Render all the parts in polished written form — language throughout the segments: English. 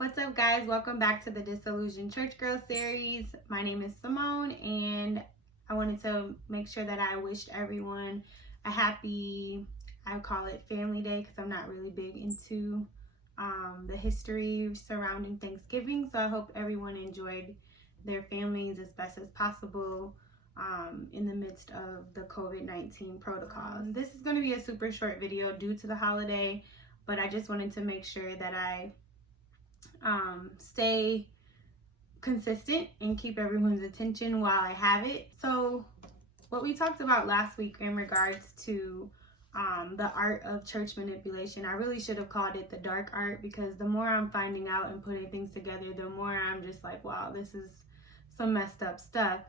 What's up, guys? Welcome back to the Disillusioned Church Girl series. My name is Simone, and I wanted to make sure that I wished everyone a happy, I call it Family Day, because I'm not really big into the history surrounding Thanksgiving. So I hope everyone enjoyed their families as best as possible in the midst of the COVID-19 protocols. This is going to be a super short video due to the holiday, but I just wanted to make sure that I stay consistent and keep everyone's attention while I have it. So what we talked about last week in regards to the art of church manipulation, I really should have called it the dark art, because the more I'm finding out and putting things together, the more I'm just like, wow, this is some messed up stuff.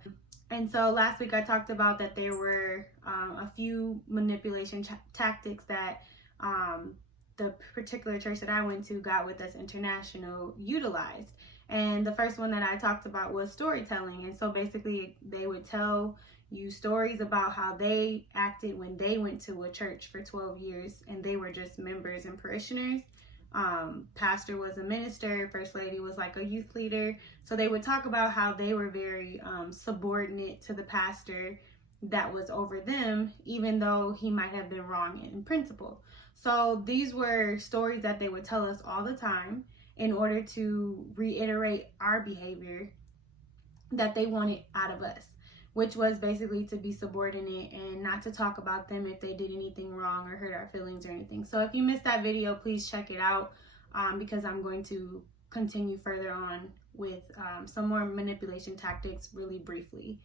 And so last week I talked about that there were a few manipulation tactics that the particular church that I went to, God With Us International, utilized. And the first one that I talked about was storytelling. And so basically they would tell you stories about how they acted when they went to a church for 12 years and they were just members and parishioners. Pastor was a minister, First Lady was like a youth leader. So they would talk about how they were very subordinate to the pastor that was over them, even though he might have been wrong in principle. So these were stories that they would tell us all the time in order to reiterate our behavior that they wanted out of us, which was basically to be subordinate and not to talk about them if they did anything wrong or hurt our feelings or anything. So if you missed that video, please check it out because I'm going to continue further on with some more manipulation tactics really briefly.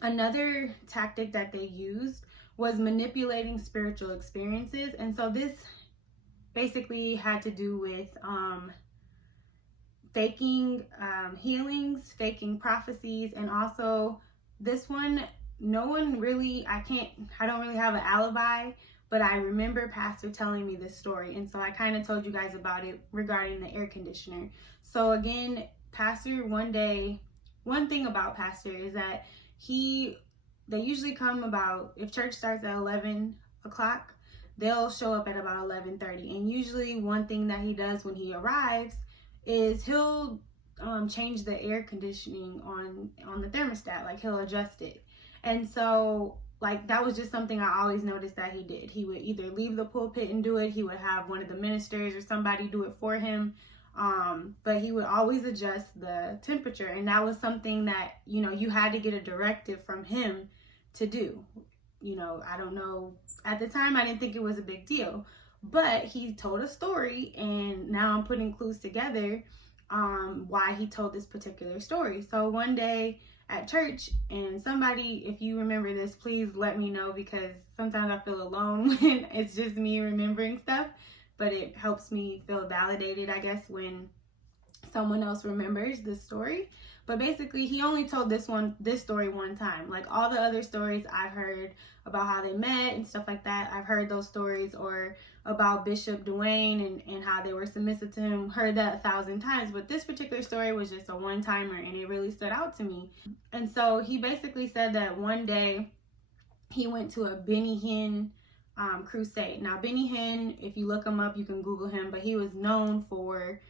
Another tactic that they used was manipulating spiritual experiences. And so this basically had to do with faking healings, faking prophecies, and also this one, no one really, I don't really have an alibi, but I remember Pastor telling me this story. And so I kind of told you guys about it regarding the air conditioner. So again, Pastor, one thing about Pastor is that they usually come about, if church starts at 11 o'clock, they'll show up at about 11:30. And usually one thing that he does when he arrives is he'll change the air conditioning on the thermostat, like he'll adjust it. And so like that was just something I always noticed that he did. He would either leave the pulpit and do it, he would have one of the ministers or somebody do it for him. But he would always adjust the temperature, and that was something that, you had to get a directive from him to do. I don't know, at the time I didn't think it was a big deal, but he told a story, and now I'm putting clues together why he told this particular story. So one day at church, and somebody, if you remember this, please let me know, because sometimes I feel alone when it's just me remembering stuff. But it helps me feel validated, I guess, when someone else remembers this story. But basically, he only told this story one time. Like all the other stories I've heard about how they met and stuff like that, I've heard those stories, or about Bishop Dwayne and how they were submissive to him, heard that 1,000 times. But this particular story was just a one-timer, and it really stood out to me. And so he basically said that one day he went to a Benny Hinn crusade. Now Benny Hinn, if you look him up, you can Google him, but he was known for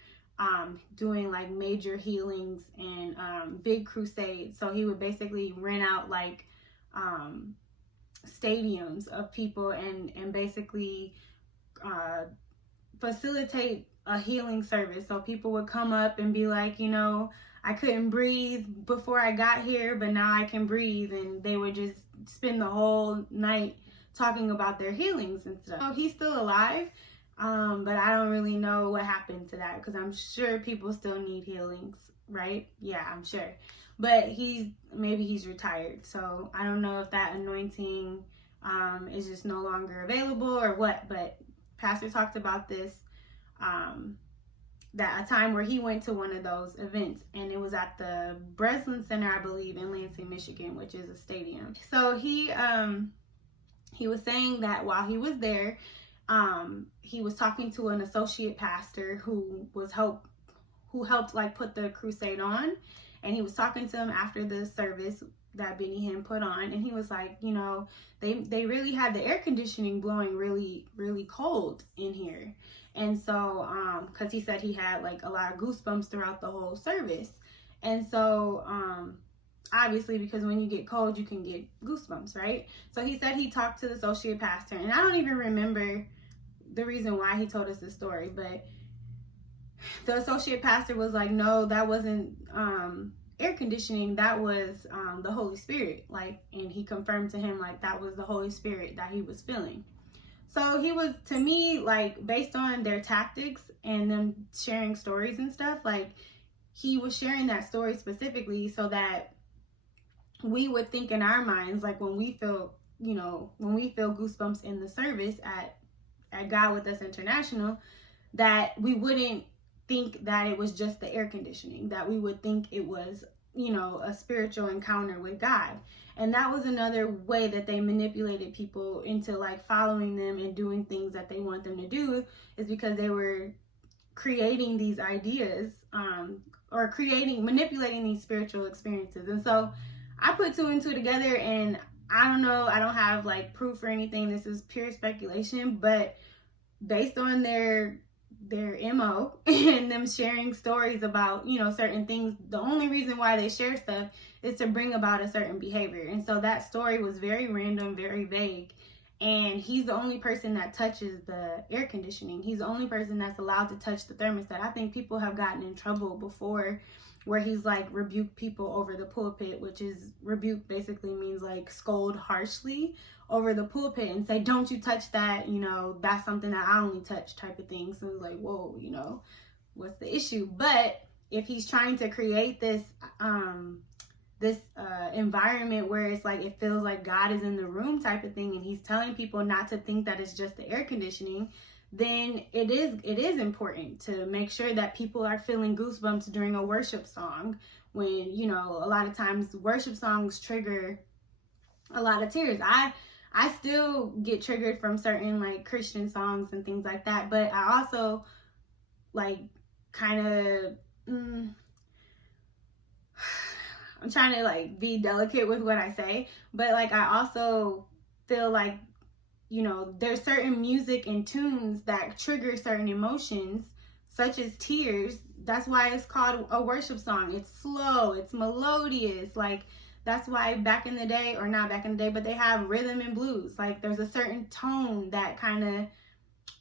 doing like major healings and big crusades. So he would basically rent out like stadiums of people and basically facilitate a healing service. So people would come up and be like, I couldn't breathe before I got here, but now I can breathe. And they would just spend the whole night talking about their healings and stuff. So he's still alive, but I don't really know what happened to that, because I'm sure people still need healings, right? Yeah, I'm sure. But maybe he's retired. So I don't know if that anointing is just no longer available or what, but Pastor talked about this, that a time where he went to one of those events, and it was at the Breslin Center, I believe, in Lansing, Michigan, which is a stadium. So he was saying that while he was there, he was talking to an associate pastor who helped like put the crusade on, and he was talking to him after the service that Benny Hinn put on, and he was like, they really had the air conditioning blowing really, really cold in here. And so, because he said he had like a lot of goosebumps throughout the whole service. And so, obviously, because when you get cold, you can get goosebumps, right? So he said he talked to the associate pastor, and I don't even remember the reason why he told us this story, but the associate pastor was like, no, that wasn't air conditioning, that was the Holy Spirit. Like, and he confirmed to him like that was the Holy Spirit that he was feeling. So he was, to me, like, based on their tactics and them sharing stories and stuff, like, he was sharing that story specifically so that we would think in our minds, like, when we feel, you know, when we feel goosebumps in the service at God With Us International, that we wouldn't think that it was just the air conditioning, that we would think it was, you know, a spiritual encounter with God. And that was another way that they manipulated people into like following them and doing things that they want them to do, is because they were creating these ideas or manipulating these spiritual experiences. And so I put two and two together, and I don't know, I don't have like proof or anything. This is pure speculation, but based on their MO and them sharing stories about, you know, certain things, the only reason why they share stuff is to bring about a certain behavior. And so that story was very random, very vague. And he's the only person that touches the air conditioning. He's the only person that's allowed to touch the thermostat. I think people have gotten in trouble before where he's like rebuked people over the pulpit, which is, rebuke basically means like scold harshly over the pulpit and say, don't you touch that, you know, that's something that I only touch, type of thing. So it's like, whoa, you know, what's the issue? But if he's trying to create this environment where it's like, it feels like God is in the room type of thing, and he's telling people not to think that it's just the air conditioning, then it is important to make sure that people are feeling goosebumps during a worship song, when, you know, a lot of times worship songs trigger a lot of tears. I still get triggered from certain like Christian songs and things like that, but I also like kind of I'm trying to like be delicate with what I say, but like I also feel like, you know, there's certain music and tunes that trigger certain emotions, such as tears. That's why it's called a worship song. It's slow, it's melodious. Like, that's why back in the day, or not back in the day, but they have rhythm and blues. Like, there's a certain tone that kind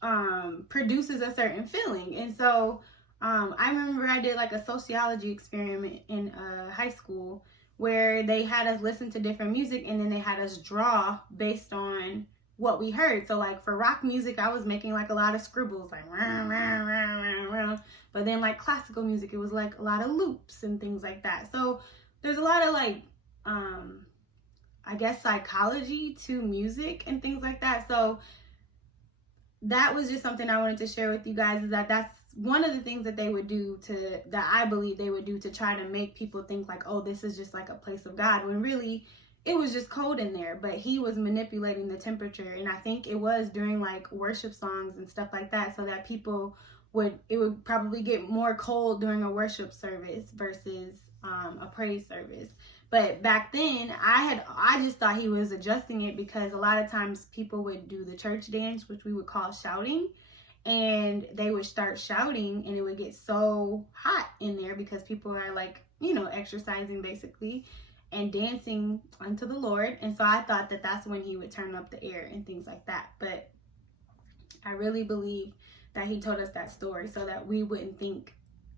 of produces a certain feeling. And so I remember I did like a sociology experiment in high school where they had us listen to different music, and then they had us draw based on what we heard. So like for rock music, I was making like a lot of scribbles, like rah, rah, rah, rah, rah. But then like classical music, it was like a lot of loops and things like that. So there's a lot of like I guess psychology to music and things like that. So that was just something I wanted to share with you guys, is that that's one of the things that they would do that I believe they would do to try to make people think like, oh, this is just like a place of God, when really it was just cold in there. But he was manipulating the temperature, and I think it was during like worship songs and stuff like that, so that it would probably get more cold during a worship service versus a praise service. But back then I just thought he was adjusting it, because a lot of times people would do the church dance, which we would call shouting, and they would start shouting, and it would get so hot in there because people are like, you know, exercising basically and dancing unto the Lord. And so I thought that that's when he would turn up the air and things like that. But I really believe that he told us that story so that we wouldn't think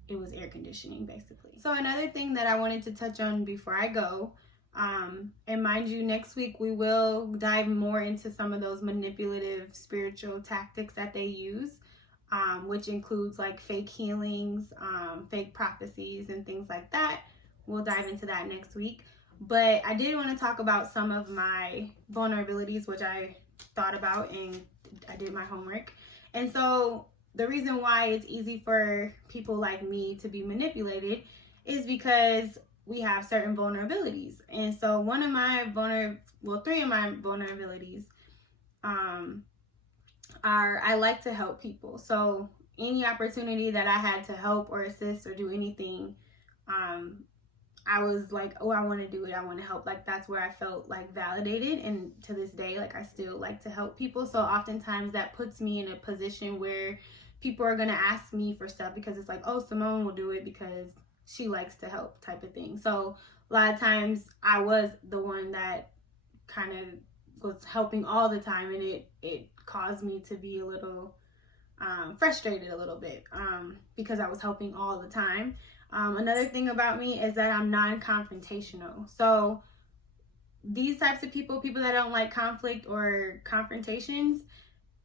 it was air conditioning, basically. So another thing that I wanted to touch on before I go, and mind you, next week we will dive more into some of those manipulative spiritual tactics that they use, which includes like fake healings, fake prophecies, and things like that. We'll dive into that next week. But I did want to talk about some of my vulnerabilities, which I thought about and I did my homework. And so the reason why it's easy for people like me to be manipulated is because we have certain vulnerabilities. And so three of my vulnerabilities are, I like to help people. So any opportunity that I had to help or assist or do anything, I was like, oh, I want to do it. I want to help. Like, that's where I felt like validated. And to this day, like, I still like to help people. So oftentimes that puts me in a position where people are going to ask me for stuff because it's like, oh, Simone will do it because she likes to help type of thing. So a lot of times I was the one that kind of was helping all the time, and it caused me to be a little frustrated a little bit because I was helping all the time. Another thing about me is that I'm non-confrontational. So these types of people that don't like conflict or confrontations,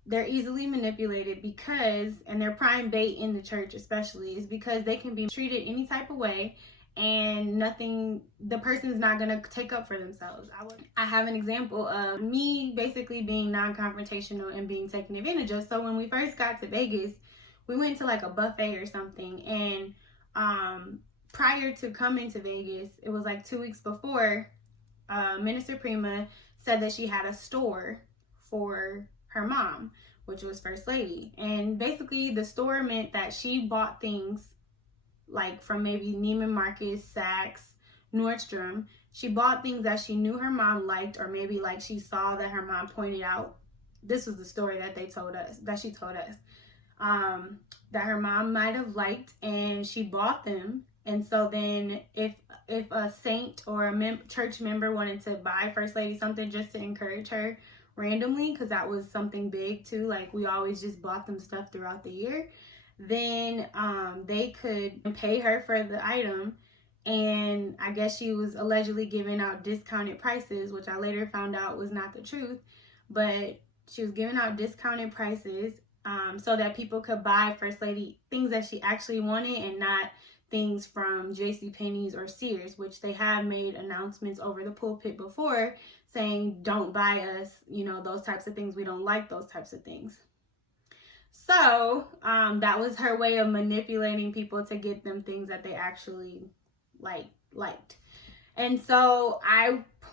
they're easily manipulated because, and their prime bait in the church especially, is because they can be treated any type of way and nothing, the person's not going to take up for themselves. I have an example of me basically being non-confrontational and being taken advantage of. So when we first got to Vegas, we went to like a buffet or something, and prior to coming to Vegas, it was like 2 weeks before, Minister Prima said that she had a store for her mom, which was First Lady. And basically the store meant that she bought things like from maybe Neiman Marcus, Saks, Nordstrom. She bought things that she knew her mom liked, or maybe like she saw that her mom pointed out. This was the story that she told us, that her mom might have liked, and she bought them. And so then if a saint or a church member wanted to buy First Lady something just to encourage her randomly, because that was something big too, like we always just bought them stuff throughout the year, then they could pay her for the item. And I guess she was allegedly giving out discounted prices, which I later found out was not the truth, but she was giving out discounted prices so that people could buy First Lady things that she actually wanted, and not things from JCPenney's or Sears, which they have made announcements over the pulpit before saying, don't buy us, you know, those types of things. We don't like those types of things. So that was her way of manipulating people to get them things that they actually liked. And so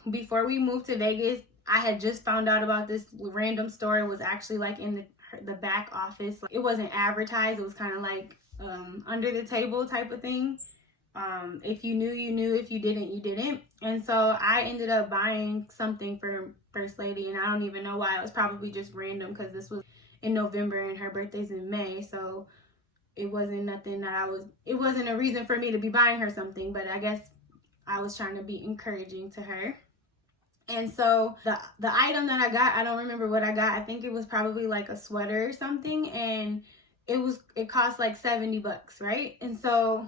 before we moved to Vegas, I had just found out about this random store. It was actually like in the back office. It wasn't advertised. It was kind of like under the table type of thing. If you knew, you knew. If you didn't, you didn't. And so I ended up buying something for First Lady, and I don't even know why. It was probably just random because this was in November and her birthday's in May. So it wasn't nothing that it wasn't a reason for me to be buying her something, but I guess I was trying to be encouraging to her. And so the item that I got, I don't remember what I got. I think it was probably like a sweater or something, and it cost like $70, right? And so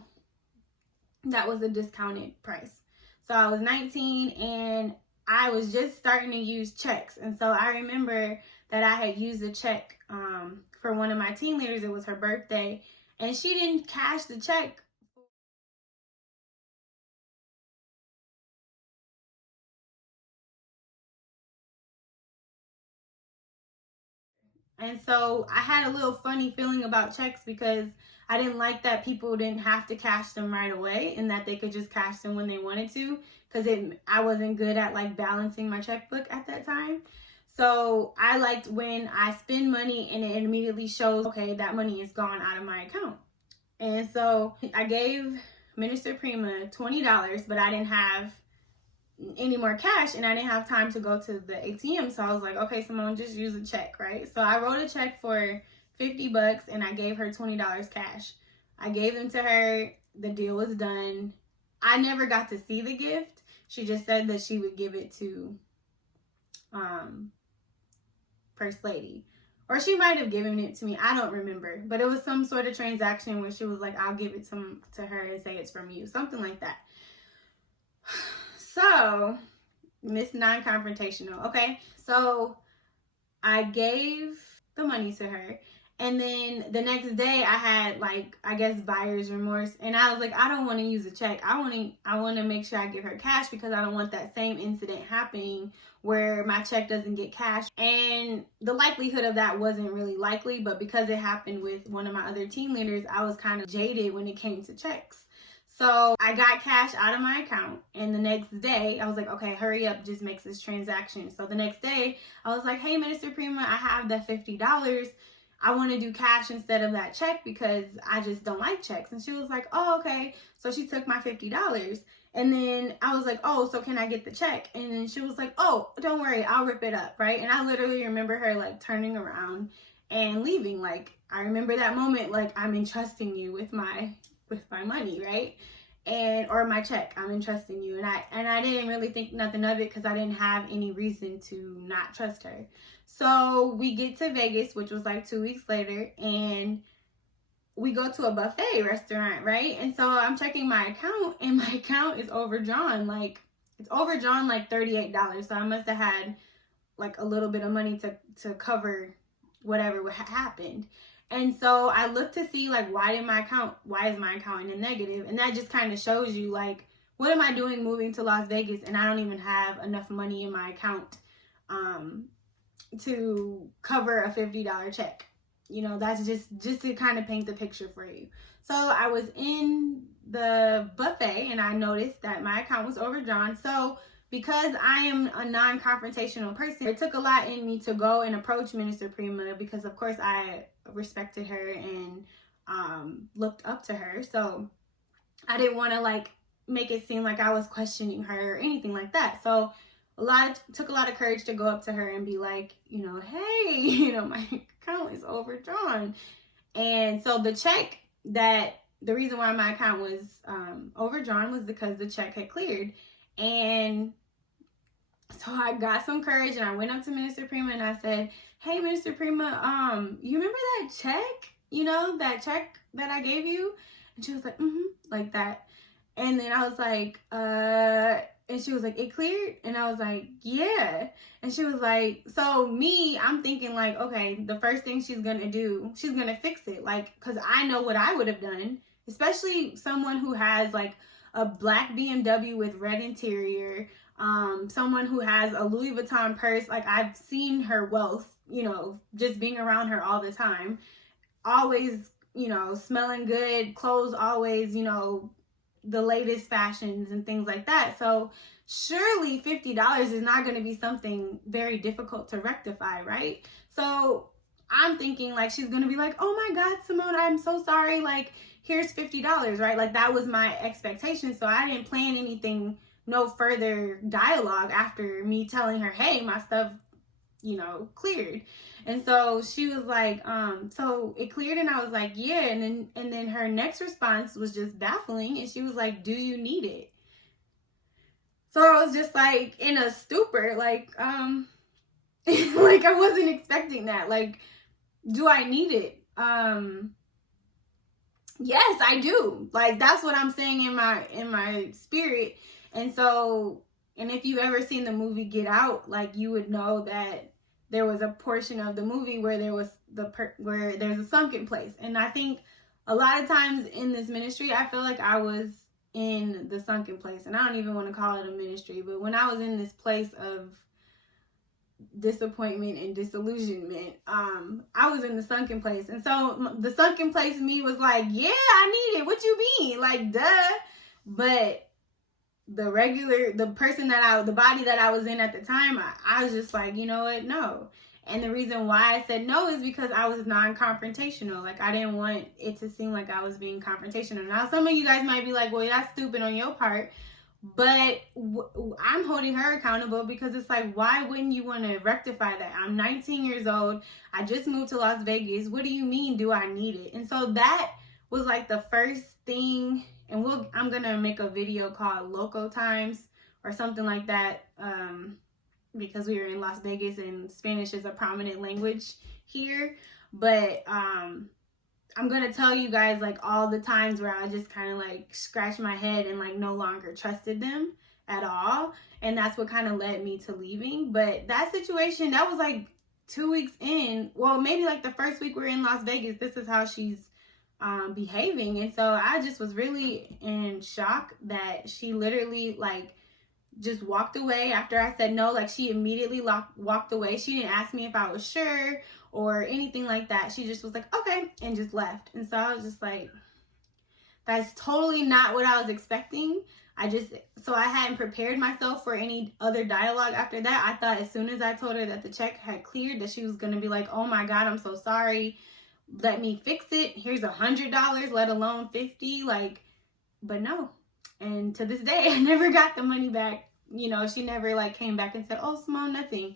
that was a discounted price. So I was 19 and I was just starting to use checks. And so I remember that I had used a check for one of my team leaders. It was her birthday, and she didn't cash the check. And so I had a little funny feeling about checks because I didn't like that people didn't have to cash them right away, and that they could just cash them when they wanted to, because I wasn't good at like balancing my checkbook at that time. So I liked when I spend money and it immediately shows, okay, that money is gone out of my account. And so I gave Minister Prima $20, but I didn't have any more cash, and I didn't have time to go to the ATM. So I was like, okay, Simone, just use a check, right? So I wrote a check for $50 and I gave her $20 cash. I gave them to her. The deal was done. I never got to see the gift. She just said that she would give it to First Lady, or she might have given it to me. I don't remember, but it was some sort of transaction where she was like, I'll give it to her and say it's from you, something like that. So, Miss Non-Confrontational. Okay, so I gave the money to her, and then the next day I had like, I guess, buyer's remorse, and I was like, I don't want to use a check. I want to make sure I give her cash, because I don't want that same incident happening where my check doesn't get cashed. And the likelihood of that wasn't really likely, but because it happened with one of my other team leaders, I was kind of jaded when it came to checks. So I got cash out of my account, and the next day I was like, okay, hurry up, just make this transaction. So the next day I was like, hey, Minister Prima, I have that $50. I want to do cash instead of that check because I just don't like checks. And she was like, oh, okay. So she took my $50. And then I was like, oh, so can I get the check? And then she was like, oh, don't worry, I'll rip it up, right? And I literally remember her like turning around and leaving. Like, I remember that moment, like, I'm entrusting you with my money, right? Or my check. I'm entrusting you. And I didn't really think nothing of it because I didn't have any reason to not trust her. So we get to Vegas, which was like 2 weeks later, and we go to a buffet restaurant, right? And so I'm checking my account, and my account is overdrawn. Like, it's overdrawn like $38. So I must have had like a little bit of money to cover whatever happened. And so I looked to see, like, why is my account in the negative? And that just kind of shows you, like, what am I doing moving to Las Vegas and I don't even have enough money in my account to cover a $50 check. You know, that's just to kind of paint the picture for you. So I was in the buffet and I noticed that my account was overdrawn. So because I am a non-confrontational person, it took a lot in me to go and approach Minister Prima because, of course, I respected her and looked up to her. So I didn't want to, like, make it seem like I was questioning her or anything like that. So took a lot of courage to go up to her and be like, you know, hey, you know, my account is overdrawn. And so the reason why my account was overdrawn was because the check had cleared. And so I got some courage and I went up to Minister Prima and I said, hey, Minister Prima, you remember that check? You know, that check that I gave you? And she was like, like that. And then I was like, and she was like, it cleared? And I was like, yeah. And she was like, so I'm thinking like, okay, the first thing she's going to do, she's going to fix it. Like, because I know what I would have done, especially someone who has like a black BMW with red interior, someone who has a Louis Vuitton purse. Like, I've seen her wealth, you know, just being around her all the time, always, you know, smelling good, clothes always, you know, the latest fashions and things like that. So surely $50 is not going to be something very difficult to rectify, right? So I'm thinking like she's going to be like, oh my God, Simone, I'm so sorry. Like, here's $50, right? Like, that was my expectation. So I didn't plan anything, no further dialogue after me telling her, hey, my stuff, you know, cleared. And so she was like, so it cleared? And I was like, yeah. And then her next response was just baffling. And she was like, do you need it? So I was just like in a stupor, like, like I wasn't expecting that. Like, do I need it? Yes, I do. Like, that's what I'm saying in my spirit. And so, and if you've ever seen the movie Get Out, like, you would know that there was a portion of the movie where there was where there's a sunken place. And I think a lot of times in this ministry, I feel like I was in the sunken place. And I don't even want to call it a ministry, but when I was in this place of disappointment and disillusionment, I was in the sunken place. And so the sunken place me was like, yeah, I need it. What you mean? Like, duh. But the body that I was in at the time, I was just like, you know what? No. And the reason why I said no is because I was non-confrontational. Like, I didn't want it to seem like I was being confrontational. Now, some of you guys might be like, well, that's stupid on your part. But I'm holding her accountable because it's like, why wouldn't you want to rectify that? I'm 19 years old. I just moved to Las Vegas. What do you mean, do I need it? And so that was like the first thing. And I'm going to make a video called Loco Times or something like that, because we were in Las Vegas and Spanish is a prominent language here. But I'm going to tell you guys like all the times where I just kind of like scratched my head and like no longer trusted them at all. And that's what kind of led me to leaving. But that situation, that was like 2 weeks in. Well, maybe like the first week we were in Las Vegas, this is how she's behaving. And so I just was really in shock that she literally like just walked away after I said no. Like, she immediately walked away. She didn't ask me if I was sure or anything like that. She just was like, okay, and just left. And so I was just like, that's totally not what I was expecting. So I hadn't prepared myself for any other dialogue after that. I thought as soon as I told her that the check had cleared, that she was going to be like, oh my God, I'm so sorry. Let me fix it. Here's $100, let alone 50. Like, but no. And to this day, I never got the money back. You know, she never like came back and said, oh, Simone, nothing.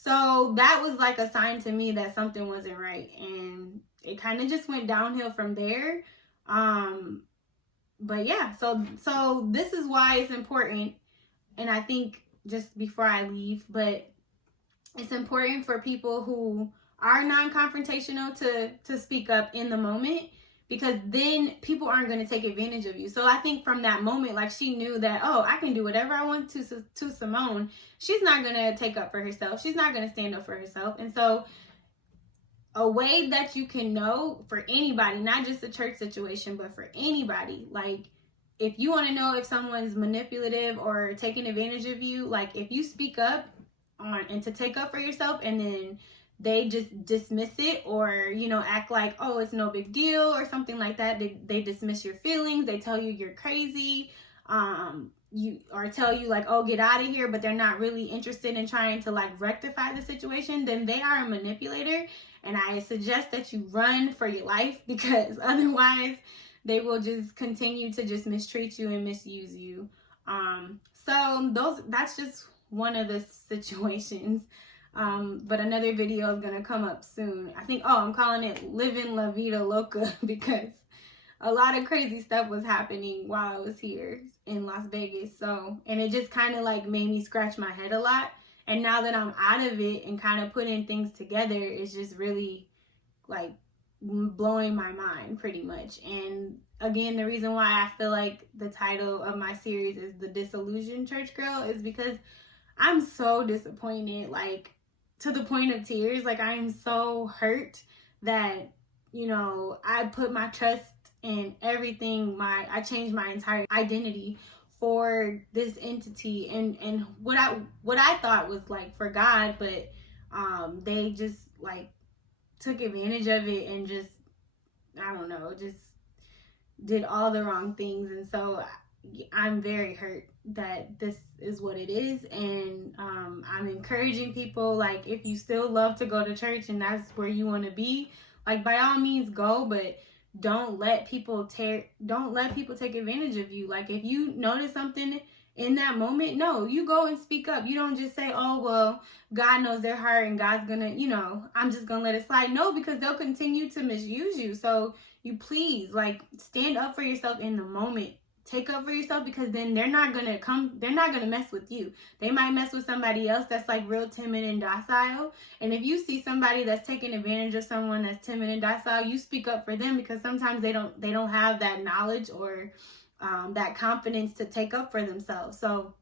So that was like a sign to me that something wasn't right, and it kind of just went downhill from there. But yeah, so this is why it's important, and I think just before I leave, but it's important for people who are non-confrontational to speak up in the moment, because then people aren't going to take advantage of you. So I think from that moment, like, she knew that, oh, I can do whatever I want to Simone. She's not going to take up for herself. She's not going to stand up for herself. And so a way that you can know for anybody, not just a church situation, but for anybody, like, if you want to know if someone's manipulative or taking advantage of you, like, if you speak up and to take up for yourself, and then they just dismiss it, or, you know, act like, oh, it's no big deal or something like that. They dismiss your feelings. They tell you you're crazy, you, or tell you like, oh, get out of here, but they're not really interested in trying to like rectify the situation, then they are a manipulator. And I suggest that you run for your life, because otherwise they will just continue to just mistreat you and misuse you. So that's just one of the situations. But another video is gonna come up soon. I think, I'm calling it Living La Vida Loca, because a lot of crazy stuff was happening while I was here in Las Vegas. So, and it just kind of like made me scratch my head a lot. And now that I'm out of it and kind of putting things together, it's just really like blowing my mind pretty much. And again, the reason why I feel like the title of my series is The Disillusioned Church Girl is because I'm so disappointed, like, to the point of tears. Like, I am so hurt that, you know, I put my trust in everything. I changed my entire identity for this entity, and what I thought was like for God, but they just like took advantage of it and just, I don't know, just did all the wrong things. And so I'm very hurt that this is what it is. And I'm encouraging people, like, if you still love to go to church and that's where you want to be, like, by all means go, but don't let people take advantage of you. Like, if you notice something in that moment, no, you go and speak up. You don't just say, oh, well, God knows their heart and God's gonna, you know, I'm just gonna let it slide. No, because they'll continue to misuse you. So you please, like, stand up for yourself in the moment. Take up for yourself, because then they're not gonna mess with you. They might mess with somebody else that's like real timid and docile. And if you see somebody that's taking advantage of someone that's timid and docile, you speak up for them, because sometimes they don't have that knowledge or that confidence to take up for themselves. So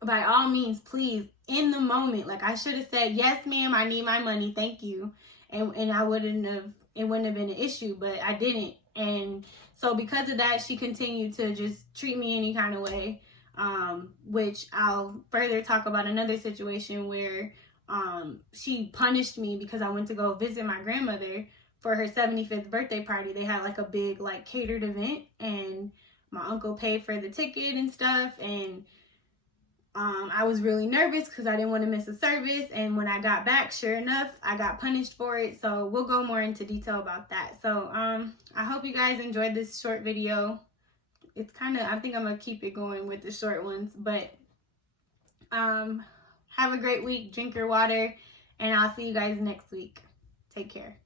by all means, please, in the moment, like, I should have said, yes, ma'am, I need my money, thank you. And it wouldn't have been an issue, but I didn't. And so because of that, she continued to just treat me any kind of way, which I'll further talk about another situation where she punished me because I went to go visit my grandmother for her 75th birthday party. They had like a big like catered event, and my uncle paid for the ticket and stuff. And I was really nervous because I didn't want to miss a service. And when I got back, sure enough, I got punished for it. So we'll go more into detail about that. So I hope you guys enjoyed this short video. It's kind of, I think I'm going to keep it going with the short ones. But have a great week. Drink your water. And I'll see you guys next week. Take care.